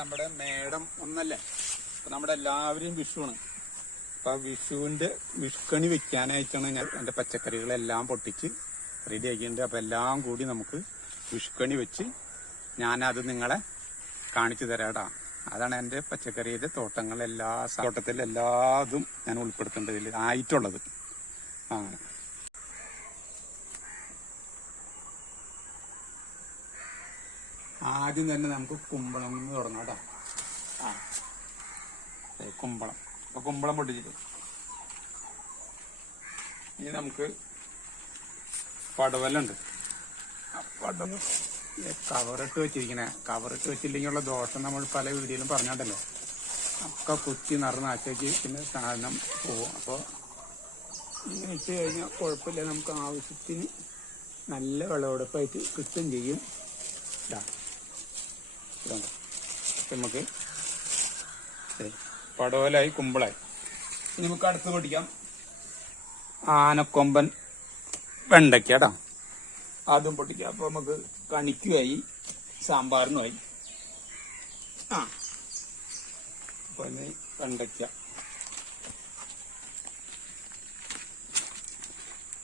നമ്മുടെ മേടം ഒന്നല്ലേ, അപ്പൊ നമ്മുടെ എല്ലാവരെയും വിഷുവാണ്. അപ്പൊ വിഷുവിന്റെ വിഷുക്കണി വെക്കാനായിട്ടാണ് ഞാൻ എന്റെ പച്ചക്കറികളെല്ലാം പൊട്ടിച്ച് റെഡി ആക്കിയിട്ടുണ്ട്. അപ്പൊ എല്ലാം കൂടി നമുക്ക് വിഷുക്കണി വെച്ച് ഞാനത് നിങ്ങളെ കാണിച്ചു തരാടാ. അതാണ് എന്റെ പച്ചക്കറിയുടെ തോട്ടങ്ങളെല്ലാ തോട്ടത്തിലെ എല്ലാതും ഞാൻ ഉൾപ്പെടുത്തേണ്ടതിൽ ആയിട്ടുള്ളത്. ആദ്യം തന്നെ നമുക്ക് കുമ്പളം നിന്ന് തുടങ്ങാം കേട്ടോ. കുമ്പളം, അപ്പൊ കുമ്പളം പൊട്ടിച്ചിട്ട് ഇനി നമുക്ക് പടവലുണ്ട്. പടവൽ കവറിട്ട് വെച്ചിരിക്കണേ. കവറിട്ട് വെച്ചില്ലെങ്കിലുള്ള ദോഷം നമ്മൾ പല വീഡിയോയിലും പറഞ്ഞിട്ടല്ലോ. ഒക്കെ കുത്തി നിറഞ്ഞാക്കി പിന്നെ സാധനം പോവും. അപ്പോൾ ഇങ്ങനെ ഇട്ട് കഴിഞ്ഞാൽ കുഴപ്പമില്ല, നമുക്ക് ആവശ്യത്തിന് നല്ല വിളവെടുപ്പായിട്ട് കിട്ടും ചെയ്യും. നമുക്ക് പടവലായി കുമ്പളായി. നമുക്ക് അടുത്ത് പൊട്ടിക്കാം. ആനക്കൊമ്പൻ വെണ്ടയ്ക്കാട്ടോ, അതും പൊട്ടിക്കാം. അപ്പൊ നമുക്ക് കണിക്കുമായി സാമ്പാറിനുമായി. അപ്പൊ വെണ്ടയ്ക്ക,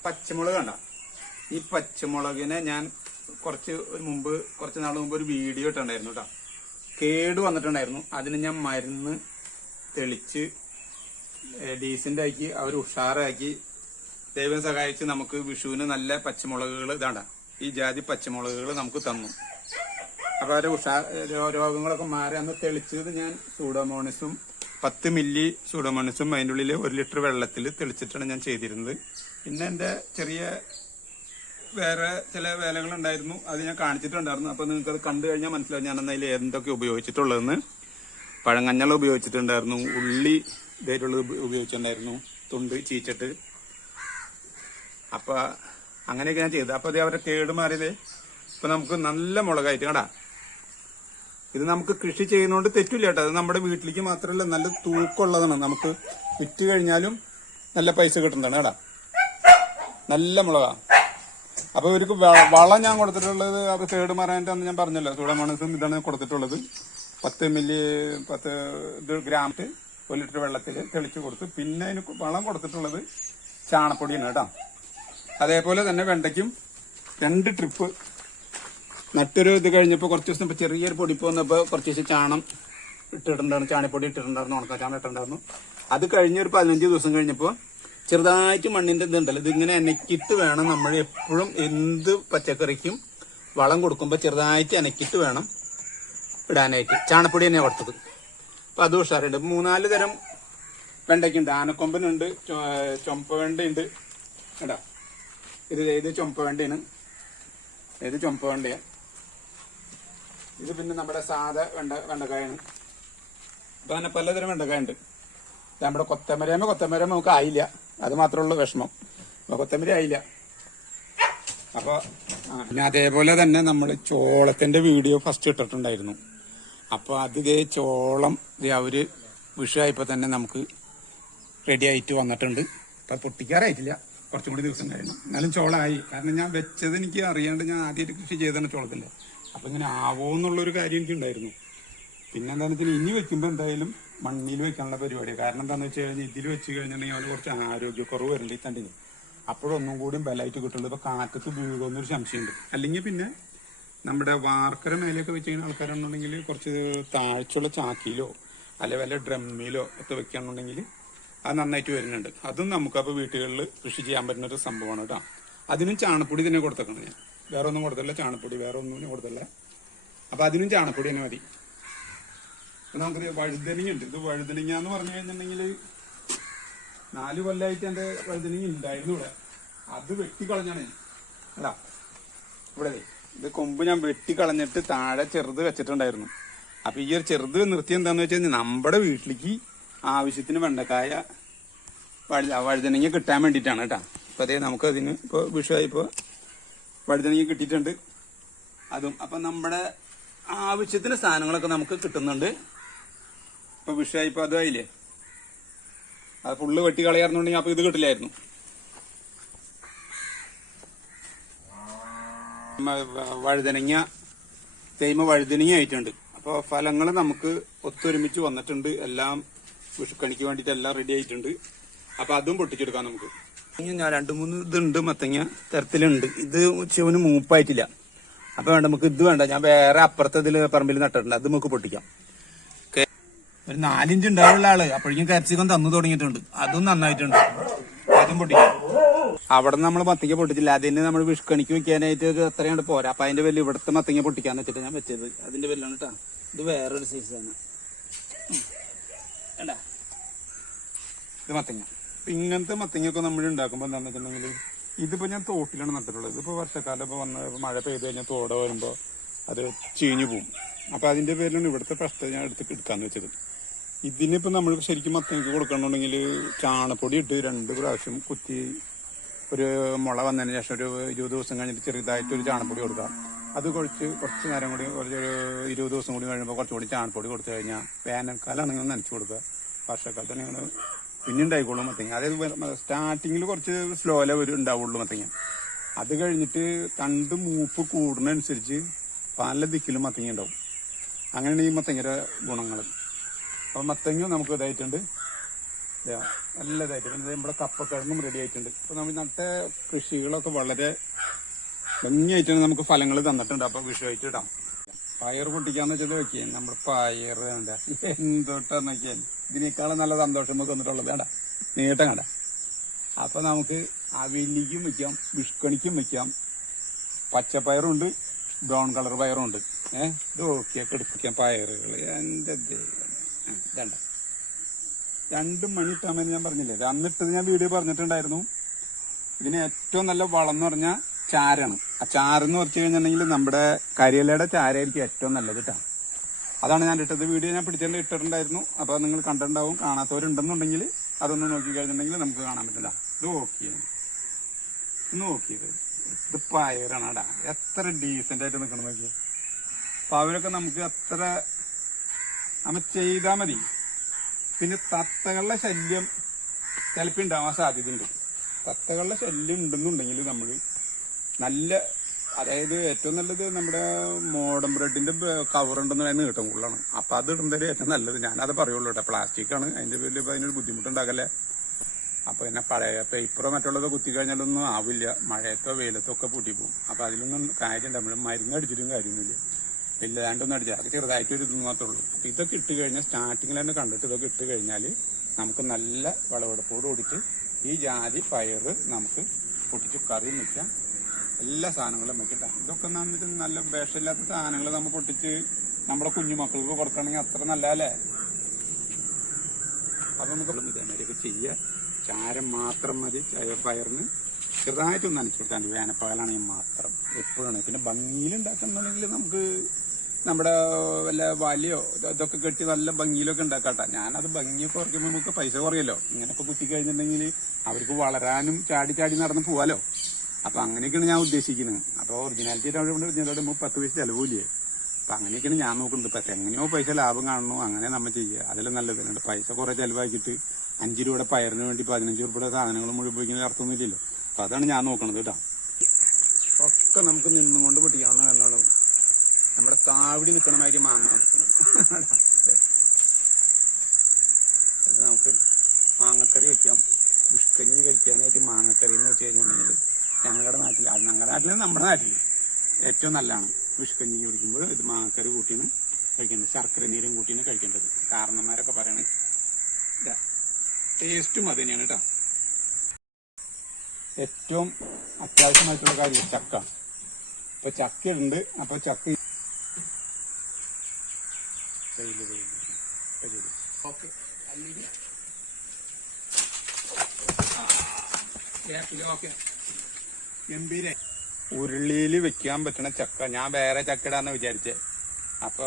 പച്ചമുളക് കണ്ട. ഈ പച്ചമുളകിനെ ഞാൻ കുറച്ച് നാൾ മുമ്പ് ഒരു വീഡിയോ ഇട്ടുണ്ടായിരുന്നു കേട്ടോ. കേട് വന്നിട്ടുണ്ടായിരുന്നു. അതിന് ഞാൻ മരുന്ന് തെളിച്ച് ഡീസന്റ് ആക്കി അവർ ഉഷാറാക്കി ദൈവം സഹായിച്ച് നമുക്ക് വിഷുവിന് നല്ല പച്ചമുളകുകൾ ഇതാണ്ട ഈ ജാതി പച്ചമുളകുകൾ നമുക്ക് തന്നു. അപ്പൊ അവരെ രോഗങ്ങളൊക്കെ മാറി അന്ന് തെളിച്ചത് ഞാൻ സൂഡോമോണസും 10 മില്ലി സൂഡോമോണസും അതിൻ്റെ ഉള്ളിൽ 1 ലിറ്റർ വെള്ളത്തിൽ തെളിച്ചിട്ടാണ് ഞാൻ ചെയ്തിരുന്നത്. പിന്നെ എന്റെ ചെറിയ വേറെ ചില വേലകളുണ്ടായിരുന്നു, അത് ഞാൻ കാണിച്ചിട്ടുണ്ടായിരുന്നു. അപ്പൊ നിങ്ങൾക്ക് അത് കണ്ടു കഴിഞ്ഞാൽ മനസ്സിലാവും ഞാൻ അതിൽ എന്തൊക്കെ ഉപയോഗിച്ചിട്ടുള്ളതെന്ന്. പഴങ്കഞ്ഞൾ ഉപയോഗിച്ചിട്ടുണ്ടായിരുന്നു, ഉള്ളി ഇതായിട്ടുള്ളത് ഉപയോഗിച്ചിട്ടുണ്ടായിരുന്നു, തുണ്ട് ചീച്ചിട്ട്. അപ്പൊ അങ്ങനെയൊക്കെ ഞാൻ ചെയ്തു. അപ്പൊ അത് അവരെ കേട് മാറിയത് ഇപ്പൊ നമുക്ക് നല്ല മുളകായിട്ട് കണ്ടാ. ഇത് നമുക്ക് കൃഷി ചെയ്യുന്നതുകൊണ്ട് തെറ്റില്ല കേട്ടോ. അത് നമ്മുടെ വീട്ടിലേക്ക് മാത്രമല്ല, നല്ല തൂക്കമുള്ളതാണ്. നമുക്ക് വിറ്റ് കഴിഞ്ഞാലും നല്ല പൈസ കിട്ടുന്നതാണ് കേട്ടാ. നല്ല മുളകാ. അപ്പൊ ഇവർക്ക് വളം ഞാൻ കൊടുത്തിട്ടുള്ളത് അത് കേട് മാറാനായിട്ട് അന്ന് ഞാൻ പറഞ്ഞല്ലോ, സൂഡോമോണസും ഇതാണ് കൊടുത്തിട്ടുള്ളത്. 10 മില്ലി 10 ഗ്രാം 1 ലിറ്റർ വെള്ളത്തിൽ തെളിച്ച് കൊടുത്ത്. പിന്നെ അതിന് വളം കൊടുത്തിട്ടുള്ളത് ചാണപ്പൊടിയാണ് കേട്ടോ. അതേപോലെ തന്നെ വെണ്ടയ്ക്കും 2 ട്രിപ്പ് നട്ടൊരു ഇത് കഴിഞ്ഞപ്പോൾ കുറച്ച് ദിവസം ഇപ്പൊ ചെറിയൊരു പൊടിപ്പ് വന്നപ്പോൾ കുറച്ച് ദിവസം ചാണം ഇട്ടിട്ടുണ്ടായിരുന്നു, ചാണപ്പൊടി ഇട്ടിട്ടുണ്ടായിരുന്നു, ഉണക്ക ചാണം ഇട്ടിട്ടുണ്ടായിരുന്നു. അത് കഴിഞ്ഞൊരു 15 ദിവസം കഴിഞ്ഞപ്പോൾ ചെറുതായിട്ട് മണ്ണിന്റെ ഇതുണ്ടല്ലോ, ഇതിങ്ങനെ എനക്കിട്ട് വേണം നമ്മൾ എപ്പോഴും എന്ത് പച്ചക്കറിക്കും വളം കൊടുക്കുമ്പോൾ ചെറുതായിട്ട് എനക്കിട്ട് വേണം ഇടാനായിട്ട്. ചാണപ്പൊടി തന്നെയാണ് കൊടുത്തത്. അപ്പൊ അത് ഉഷാറുണ്ട്. 3-4 തരം വെണ്ടയ്ക്കുണ്ട്. ആനക്കൊമ്പനുണ്ട്, ചൊമ്പ വെണ്ടയുണ്ട് കേട്ടോ. ഇത് ചൊമ്പ വെണ്ടയാണ്, ഇത് ചൊമ്പ വെണ്ടയാ. ഇത് പിന്നെ നമ്മുടെ സാധാ വെണ്ടക്കായാണ്. അപ്പൊ അങ്ങനെ പലതരം വെണ്ടക്കായ ഉണ്ട്. നമ്മുടെ കൊത്തമര നമുക്ക് ആയില്ല, അത് മാത്രമുള്ള വിഷമം. കൊത്തമര ആയില്ല. അപ്പൊ പിന്നെ അതേപോലെ തന്നെ നമ്മൾ ചോളത്തിന്റെ വീഡിയോ ഫസ്റ്റ് ഇട്ടിട്ടുണ്ടായിരുന്നു. അപ്പൊ അത് ചോളം അവര് വിഷുവായപ്പോ തന്നെ നമുക്ക് റെഡി ആയിട്ട് വന്നിട്ടുണ്ട്. അപ്പൊ പൊട്ടിക്കാറായിട്ടില്ല, കുറച്ചും കൂടി ദിവസം കഴിയണം. എന്നാലും ചോളമായി. കാരണം ഞാൻ വെച്ചത് എനിക്ക് അറിയാണ്ട് ഞാൻ ആദ്യമായിട്ട് കൃഷി ചെയ്താണ് ചോളത്തിന്റെ. അപ്പൊ ഇങ്ങനെ ആവോന്നുള്ളൊരു കാര്യം എനിക്കുണ്ടായിരുന്നു. പിന്നെ എന്താണെന്ന് വെച്ചാൽ ഇനി വെക്കുമ്പോൾ എന്തായാലും മണ്ണിൽ വെക്കാനുള്ള പരിപാടിയാണ്. കാരണം എന്താണെന്ന് വെച്ച് കഴിഞ്ഞാൽ ഇതിൽ വെച്ച് കഴിഞ്ഞിട്ടുണ്ടെങ്കിൽ അവന് കുറച്ച് ആരോഗ്യക്കുറവ് വരണ്ട ഈ തണ്ടിന്. അപ്പോഴൊന്നും കൂടി ബലമായിട്ട് കിട്ടുള്ളൂ. ഇപ്പൊ കാറ്റത്ത് വീഴുമെന്നൊരു സംശയമുണ്ട്. അല്ലെങ്കിൽ പിന്നെ നമ്മുടെ വാർക്കര മേലെയൊക്കെ വെച്ച് കഴിഞ്ഞ ആൾക്കാരാണെന്നുണ്ടെങ്കിൽ കുറച്ച് താഴ്ചയുള്ള ചാക്കിയിലോ അല്ലെ വല്ല ഡ്രമ്മിലോ ഒക്കെ വെക്കുകയാണെന്നുണ്ടെങ്കിൽ അത് നന്നായിട്ട് വരുന്നുണ്ട്. അതും നമുക്കപ്പോൾ വീട്ടുകളിൽ കൃഷി ചെയ്യാൻ പറ്റുന്ന ഒരു സംഭവമാണ് കേട്ടോ. അതിനും ചാണപ്പൊടി തന്നെ കൊടുത്തേക്കണം ഞാൻ. വേറെ ഒന്നും കൊടുത്തില്ല, ചാണപ്പൊടി വേറെ ഒന്നും കൊടുത്തില്ല. അപ്പൊ അതിനും ചാണപ്പൊടി തന്നെ മതി. നമുക്ക് വഴുതനങ്ങ ഉണ്ട്. ഇത് വഴുതനങ്ങ എന്ന് പറഞ്ഞു കഴിഞ്ഞിട്ടുണ്ടെങ്കിൽ 4 കൊല്ലമായിട്ട് എന്റെ വഴുതനങ്ങ ഉണ്ടായിരുന്നു ഇവിടെ. അത് വെട്ടിക്കളഞ്ഞാണ് അല്ല ഇവിടെ. ഇത് കൊമ്പ് ഞാൻ വെട്ടിക്കളഞ്ഞിട്ട് താഴെ ചെറുത് വെച്ചിട്ടുണ്ടായിരുന്നു. അപ്പൊ ഈ ഒരു ചെറുത് നിർത്തി എന്താന്ന് വെച്ച് കഴിഞ്ഞാൽ നമ്മുടെ വീട്ടിലേക്ക് ആവശ്യത്തിന് വെണ്ടക്കായ വഴുതനങ്ങ കിട്ടാൻ വേണ്ടിയിട്ടാണ് കേട്ടോ. അപ്പൊ അതേ നമുക്ക് അതിന് ഇപ്പൊ വിഷുവായിപ്പോ വഴുതനങ്ങ കിട്ടിയിട്ടുണ്ട്. അതും അപ്പൊ നമ്മുടെ ആവശ്യത്തിന് സാധനങ്ങളൊക്കെ നമുക്ക് കിട്ടുന്നുണ്ട്. ഇപ്പൊ വിഷുവായിപ്പോ അതായില്ലേ, അത് ഫുള്ള് വെട്ടി കളയാറുണ്ടെങ്കിൽ അപ്പൊ ഇത് കിട്ടില്ലായിരുന്നു. വഴുതനങ്ങ തേയ്മ വഴുതനങ്ങ ആയിട്ടുണ്ട്. അപ്പൊ ഫലങ്ങൾ നമുക്ക് ഒത്തൊരുമിച്ച് വന്നിട്ടുണ്ട്. എല്ലാം വിഷുക്കണിക്ക് വേണ്ടിയിട്ട് എല്ലാം റെഡി ആയിട്ടുണ്ട്. അപ്പൊ അതും പൊട്ടിച്ചെടുക്കാം നമുക്ക്. ഞാൻ 2-3 ഇതുണ്ട്, മത്തങ്ങ തരത്തിലുണ്ട്. ഇത് ചെവന് മൂപ്പായിട്ടില്ല. അപ്പൊ വേണ്ട, നമുക്ക് ഇത് വേണ്ട. ഞാൻ വേറെ അപ്പുറത്തെ ഇതിൽ പറമ്പിൽ നട്ടിട്ടുണ്ട്, അത് നമുക്ക് പൊട്ടിക്കാം. ഒരു 4 ഇഞ്ച് ഉണ്ടാവുള്ള ആള് അപ്പോഴേക്കും കാപ്സിക്കം തന്നു തുടങ്ങിയിട്ടുണ്ട്. അതും നന്നായിട്ടുണ്ട്, അതും പൊട്ടിക്കാം. അവിടെ നമ്മൾ മത്തങ്ങ പൊട്ടിച്ചില്ല. അതിന് നമ്മൾ വിഷുക്കണിക്ക് വെക്കാനായിട്ട് അത്രയാണ് പോരാ. അപ്പൊ അതിന്റെ പേരിൽ ഇവിടുത്തെ മത്തങ്ങ പൊട്ടിക്കാന്ന് വെച്ചിട്ട് ഞാൻ വെച്ചത്. അതിന്റെ പേരിലാണ് കേട്ടോ. ഇത് വേറൊരു സൈസാണ്. ഇത് മത്തങ്ങ. ഇങ്ങനത്തെ മത്തങ്ങയൊക്കെ നമ്മൾ ഉണ്ടാക്കുമ്പോ എന്താണെന്ന് വെച്ചിട്ടുണ്ടെങ്കിൽ, ഇതിപ്പോ ഞാൻ തോട്ടിലാണ് നട്ടിട്ടുള്ളത്. ഇതിപ്പോ വർഷക്കാലം ഇപ്പൊ വന്ന് മഴ പെയ്ത് കഴിഞ്ഞാൽ തോട വരുമ്പോ അത് ചീഞ്ഞു പോകും. അപ്പൊ അതിന്റെ പേരിലാണ് ഇവിടുത്തെ പ്രശ്നം ഞാൻ എടുക്കാന്ന് വെച്ചത്. ഇതിനിപ്പോ നമ്മൾ ശരിക്കും മത്തങ്ങക്ക് കൊടുക്കണമെന്നുണ്ടെങ്കിൽ ചാണപ്പൊടി ഇട്ട് 2 പ്രാവശ്യം കുത്തി ഒരു മുള വന്നതിന് ശേഷം ഒരു 20 ദിവസം കഴിഞ്ഞിട്ട് ചെറുതായിട്ട് ഒരു ചാണപ്പൊടി കൊടുക്കാം. അത് കുറച്ച് നേരം കൂടി ഒരു 20 ദിവസം കൂടി കഴിയുമ്പോൾ കുറച്ചുകൂടി ചാണപ്പൊടി കൊടുത്തു കഴിഞ്ഞാൽ വേനൽക്കാലാണെങ്കിൽ നനച്ചു കൊടുക്കുക. വർഷക്കാലത്താണെങ്കിൽ പിന്നെ ഉണ്ടായിക്കോളും മത്തങ്ങ. അതായത് സ്റ്റാർട്ടിങ്ങിൽ കുറച്ച് സ്ലോല ഉണ്ടാവുള്ളൂ മത്തങ്ങ. അത് കഴിഞ്ഞിട്ട് തണ്ട് മൂപ്പ് കൂടുന്നതനുസരിച്ച് പല ദിക്കിലും മത്തങ്ങ ഉണ്ടാവും. അങ്ങനെയാണ് ഈ മത്തങ്ങയുടെ ഗുണങ്ങൾ. അപ്പൊ മത്തങ്ങ നമുക്ക് ഇതായിട്ടുണ്ട്, നല്ല ഇതായിട്ട്. പിന്നെ നമ്മുടെ കപ്പക്കിഴങ്ങും റെഡി ആയിട്ടുണ്ട്. അപ്പൊ നമ്മൾ നട്ട കൃഷികളൊക്കെ വളരെ ഭംഗിയായിട്ടാണ് നമുക്ക് ഫലങ്ങൾ തന്നിട്ടുണ്ട്. അപ്പൊ വിഷയമായിട്ട് ഇടാം. പയർ പൊട്ടിക്കാന്ന് വെച്ചത് നോക്കിയാൽ നമ്മുടെ പയർ വേണ്ട എന്തോട്ടാ നോക്കിയാൽ ഇതിനേക്കാളും നല്ല സന്തോഷം നമുക്ക് വന്നിട്ടുള്ളത്. വേണ്ട നീട്ടം കണ്ട. അപ്പൊ നമുക്ക് അവിയലിക്കും വെക്കാം, വിഷുക്കണിക്കും വെക്കാം. പച്ചപ്പയറുണ്ട്, ബ്രൗൺ കളർ പയറുണ്ട്. ഇത് നോക്കിയൊക്കെ എടുപ്പിക്കാം പയറുകൾ. എന്റെ വേണ്ട 2 മണി ഇട്ടാമെന്ന് ഞാൻ പറഞ്ഞില്ലേ, അന്നിട്ടത് ഞാൻ വീഡിയോ പറഞ്ഞിട്ടുണ്ടായിരുന്നു. ഇതിന് ഏറ്റവും നല്ല വളം എന്ന് പറഞ്ഞാൽ ചാരാണ്. ആ ചാരെന്ന് പറഞ്ഞു കഴിഞ്ഞിട്ടുണ്ടെങ്കിൽ നമ്മുടെ കരിയിലയുടെ ചാരായിരിക്കും ഏറ്റവും നല്ലത് കേട്ടോ. അതാണ് ഞാൻ ഇട്ടത്. വീഡിയോ ഞാൻ പിടിച്ചതിന്റെ ഇട്ടിട്ടുണ്ടായിരുന്നു. അപ്പൊ നിങ്ങൾ കണ്ടിട്ടുണ്ടാവും. കാണാത്തവരുണ്ടെന്നുണ്ടെങ്കിൽ അതൊന്ന് നോക്കി കഴിഞ്ഞിട്ടുണ്ടെങ്കിൽ നമുക്ക് കാണാൻ പറ്റില്ല. ഇത് നോക്കിയത് ഇത് പയറാണ് കേട്ടാ. എത്ര ഡീസന്റ് ആയിട്ട് നിൽക്കണം നോക്കി. അപ്പൊ അവരൊക്കെ നമുക്ക് അത്ര നമ്മ ചെയ്താൽ മതി. പിന്നെ തത്തകളുടെ ശല്യം ചിലപ്പോൾ ഉണ്ടാവാൻ സാധ്യതയുണ്ട്. തത്തകളുടെ ശല്യം ഉണ്ടെന്നുണ്ടെങ്കിൽ നമ്മൾ നല്ല, അതായത് ഏറ്റവും നല്ലത് നമ്മുടെ മോഡേൺ ബ്രെഡിന്റെ കവർ ഉണ്ടെന്ന് പറയുന്നത് നീട്ടം കൂടുതലാണ്. അപ്പൊ അത് ഇടുന്നത് ഏറ്റവും നല്ലത്. ഞാനത് പറയുള്ളൂ കേട്ടോ. പ്ലാസ്റ്റിക് ആണ്, അതിന്റെ പേരിൽ ഇപ്പൊ അതിനൊരു ബുദ്ധിമുട്ടുണ്ടാകല്ലേ. അപ്പൊ പിന്നെ പഴയ പേപ്പറോ മറ്റുള്ളതോ കുത്തി കഴിഞ്ഞാലൊന്നും ആവില്ല. മഴയത്തോ വെയിലത്തോ ഒക്കെ പൊട്ടിപ്പോകും. അപ്പൊ അതിലൊന്നും കാര്യം നമ്മൾ മരുന്ന് അടിച്ചിട്ടും കാര്യമൊന്നുമില്ല. ഇല്ലാണ്ടൊന്നും അടിച്ചാൽ അത് ചെറുതായിട്ടൊരു ഇത് മാത്രമേ ഉള്ളൂ. അപ്പൊ ഇതൊക്കെ ഇട്ട് കഴിഞ്ഞാൽ സ്റ്റാർട്ടിങ്ങിൽ തന്നെ കണ്ടിട്ട് ഇതൊക്കെ ഇട്ട് കഴിഞ്ഞാൽ നമുക്ക് നല്ല വിളവെടുപ്പോട് കൂടിയിട്ട് ഈ ജാതി പയറ് നമുക്ക് പൊട്ടിച്ച് കറി വെക്കാം. എല്ലാ സാധനങ്ങളും വെക്കട്ടെ. ഇതൊക്കെ നമുക്ക് നല്ല വിഷമില്ലാത്ത സാധനങ്ങൾ നമ്മൾ പൊട്ടിച്ച് നമ്മുടെ കുഞ്ഞുമക്കൾക്ക് കൊടുക്കണമെങ്കിൽ അത്ര നല്ലതല്ലേ. അപ്പൊ നമുക്ക് ഇതേമാതിരിയൊക്കെ ചെയ്യുക. ചാരം മാത്രം മതി പയറിന്. ചെറുതായിട്ടൊന്ന് നനച്ചു കൊടുത്താൽ മതി. വേനൽപ്പകലാണെങ്കിൽ മാത്രം എപ്പോഴാണ്. പിന്നെ ഭംഗിയിലുണ്ടാക്കണമെന്നുണ്ടെങ്കിൽ നമുക്ക് നമ്മുടെ വല്ല വലിയോ ഇതൊക്കെ കെട്ടി നല്ല ഭംഗിയിലൊക്കെ ഉണ്ടാക്കാട്ടെ. ഞാനത് ഭംഗിയൊക്കെ കുറയ്ക്കുമ്പോൾ നമുക്ക് പൈസ കുറയല്ലോ. ഇങ്ങനെയൊക്കെ കുത്തി കഴിഞ്ഞിട്ടുണ്ടെങ്കിൽ അവർക്ക് വളരാനും ചാടി നടന്ന് പോവാലോ. അപ്പൊ അങ്ങനെയൊക്കെയാണ് ഞാൻ ഉദ്ദേശിക്കുന്നത്. അപ്പൊ ഒറിജിനാലിറ്റി അവിടെ 10 പൈസ ചെലവില്ലേ. അപ്പൊ അങ്ങനെയൊക്കെയാണ് ഞാൻ നോക്കുന്നത്. ഇപ്പൊ എങ്ങനെയോ പൈസ ലാഭം കാണണോ അങ്ങനെ നമ്മൾ ചെയ്യുക. അതിലും നല്ലത്. അല്ലാണ്ട് പൈസ കുറെ ചെലവാക്കിയിട്ട് 5 രൂപയുടെ പയറിന് വേണ്ടി 15 രൂപയുടെ സാധനങ്ങൾ മുഴുവൻ അർത്ഥമൊന്നുമില്ലല്ലോ. അപ്പൊ അതാണ് ഞാൻ നോക്കണത് കേട്ടോ. ഒക്കെ നമുക്ക് നിന്നും കൊണ്ട് പൊട്ടിക്കാവുന്ന കാരണമാണ്. നമ്മുടെ താവിടി നിൽക്കണ മാതിരി മാങ്ങ നിൽക്കുന്നത്. നമുക്ക് മാങ്ങക്കറി വെക്കാം. വിഷുക്കഞ്ഞി കഴിക്കാനായിട്ട് മാങ്ങക്കറി എന്ന് വെച്ച് കഴിഞ്ഞിട്ടുണ്ടെങ്കിൽ ഞങ്ങളുടെ നാട്ടിൽ, അത് ഞങ്ങളുടെ നാട്ടിൽ നമ്മുടെ നാട്ടിൽ ഏറ്റവും നല്ലതാണ്. വിഷുക്കഞ്ഞി കുടിക്കുമ്പോൾ ഇത് മാങ്ങക്കറി കൂട്ടിയാണ് കഴിക്കേണ്ടത്. ശർക്കര നീരും കൂട്ടിയാണ് കഴിക്കേണ്ടത്. കാരണന്മാരൊക്കെ പറയണേ ടേസ്റ്റും അത് തന്നെയാണ് കേട്ടോ. ഏറ്റവും അത്യാവശ്യമായിട്ടുള്ള കാര്യം ചക്ക. ഇപ്പൊ ചക്ക ഉണ്ട്. അപ്പൊ ചക്ക ഉരുളിയിൽ വെക്കാൻ പറ്റണ ചക്ക. ഞാൻ വേറെ ചക്ക ഇടാന്ന് വിചാരിച്ചേ. അപ്പൊ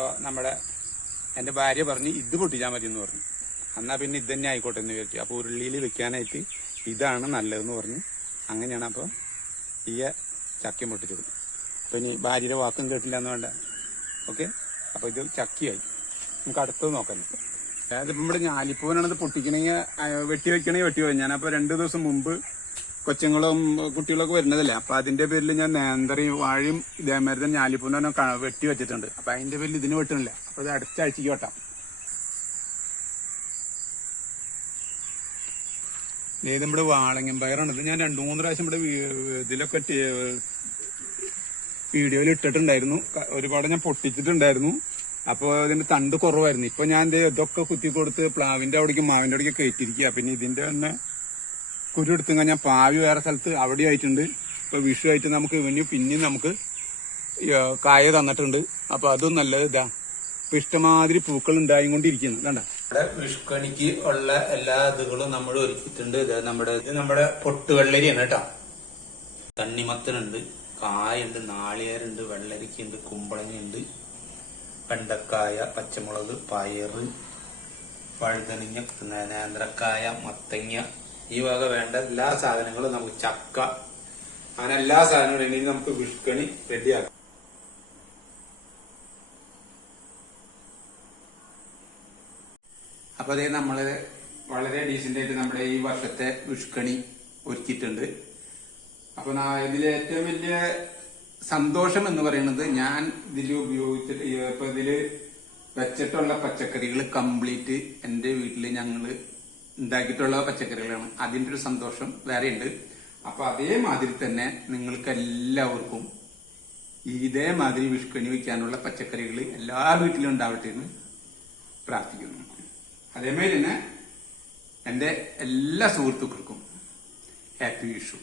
എന്റെ ഭാര്യ പറഞ്ഞു ഇത് പൊട്ടിച്ചാൽ മതി എന്ന് പറഞ്ഞു. എന്നാ പിന്നെ ഇത് തന്നെ ആയിക്കോട്ടെ എന്ന് വിചാരിച്ചു. അപ്പൊ ഉരുളിയിൽ വെക്കാനായിട്ട് ഇതാണ് നല്ലതെന്ന് പറഞ്ഞു. അങ്ങനെയാണ് അപ്പൊ ഈ ചക്കയും പൊട്ടിച്ചത്. അപ്പൊ ഇനി ഭാര്യയുടെ വാക്കും കേട്ടില്ല എന്ന് വേണ്ട. ഓക്കെ, അപ്പൊ ഇത് ചക്കയായി. നമുക്ക് അടുത്തത് നോക്കാം. അതായത് ഇപ്പൊ നമ്മുടെ ഞാലിപ്പൂവനാണത് പൊട്ടിക്കണമെങ്കിൽ വെട്ടി വെക്കണമെങ്കിൽ വെട്ടി പോയി. ഞാനപ്പോ 2 ദിവസം മുമ്പ് കൊച്ചുങ്ങളും കുട്ടികളൊക്കെ വരുന്നതല്ലേ. അപ്പൊ അതിന്റെ പേരിൽ ഞാൻ നേന്ത്രയും വാഴയും ഇതേമാതിരി തന്നെ ഞാലിപ്പൂനെ വെട്ടി വെച്ചിട്ടുണ്ട്. അപ്പൊ അതിന്റെ പേരിൽ ഇതിന് വെട്ടുന്നില്ല. അപ്പൊ ഇത് അടുത്ത ആഴ്ചക്ക് വെട്ടാം. ഇത് നമ്മുടെ വാളങ്ങൻ പയറാണ്. ഇത് ഞാൻ 2-3 പ്രാവശ്യം ഇവിടെ ഇതിലൊക്കെ വീഡിയോയിൽ ഇട്ടിട്ടുണ്ടായിരുന്നു. ഒരുപാട് ഞാൻ പൊട്ടിച്ചിട്ടുണ്ടായിരുന്നു. അപ്പോൾ ഇതിന്റെ തണ്ട് കുറവായിരുന്നു. ഇപ്പൊ ഞാൻ ഇതൊക്കെ കുത്തി കൊടുത്ത് പ്ലാവിന്റെ അവിടേക്ക് മാവിന്റെ അവിടേക്ക് കയറ്റിരിക്കുക. പിന്നെ ഇതിന്റെ തന്നെ കുരു എടുത്തുക ഞാൻ പാവി വേറെ സ്ഥലത്ത് അവിടെ ആയിട്ടുണ്ട്. ഇപ്പൊ വിഷു ആയിട്ട് നമുക്ക് പിന്നെയും നമുക്ക് കായ തന്നിട്ടുണ്ട്. അപ്പൊ അതും നല്ലത് ഇതാ. ഇപ്പൊ ഇഷ്ടമാതിരി പൂക്കൾ ഉണ്ടായിക്കൊണ്ടിരിക്കുന്നു. കണ്ട ഇവിടെ വിഷുക്കണിക്ക് ഉള്ള എല്ലാ ഇതുകളും നമ്മൾ ഒരുക്കിയിട്ടുണ്ട്. ഇത് നമ്മുടെ പൊട്ടുവെള്ളരിയാണ് കേട്ടോ. തണ്ണിമത്തനുണ്ട്, കായുണ്ട്, നാളികേരുണ്ട്, വെള്ളരിക്കുണ്ട്, കുമ്പളങ്ങയുണ്ട്, വെണ്ടക്കായ, പച്ചമുളക്, പയറ്, വഴുതനങ്ങ, നേന്ത്രക്കായ, മത്തങ്ങ, ഈ വക വേണ്ട എല്ലാ സാധനങ്ങളും നമുക്ക്, ചക്ക, അങ്ങനെ എല്ലാ സാധനങ്ങളും ഇനി നമുക്ക് വിഷുക്കണി റെഡിയാക്കാം. അപ്പൊ അതേ നമ്മള് വളരെ ഡീസന്റ് ആയിട്ട് നമ്മുടെ ഈ വർഷത്തെ വിഷുക്കണി ഒരുക്കിയിട്ടുണ്ട്. അപ്പൊ ഇതിലെ ഏറ്റവും വലിയ സന്തോഷം എന്ന് പറയുന്നത് ഞാൻ ഇതിൽ ഉപയോഗിച്ചിട്ട് ഇപ്പൊ ഇതില് വെച്ചിട്ടുള്ള പച്ചക്കറികൾ കംപ്ലീറ്റ് എന്റെ വീട്ടില് ഞങ്ങള് ഉണ്ടാക്കിയിട്ടുള്ള പച്ചക്കറികളാണ്. അതിന്റെ ഒരു സന്തോഷം വേറെയുണ്ട്. അപ്പൊ അതേമാതിരി തന്നെ നിങ്ങൾക്ക് എല്ലാവർക്കും ഇതേമാതിരി വിഷുക്കണി വയ്ക്കാനുള്ള പച്ചക്കറികൾ എല്ലാ വീട്ടിലും ഉണ്ടാവട്ടെ എന്ന് പ്രാർത്ഥിക്കുന്നു. അതേമാതിരി തന്നെ എന്റെ എല്ലാ സുഹൃത്തുക്കൾക്കും ഹാപ്പി വിഷു.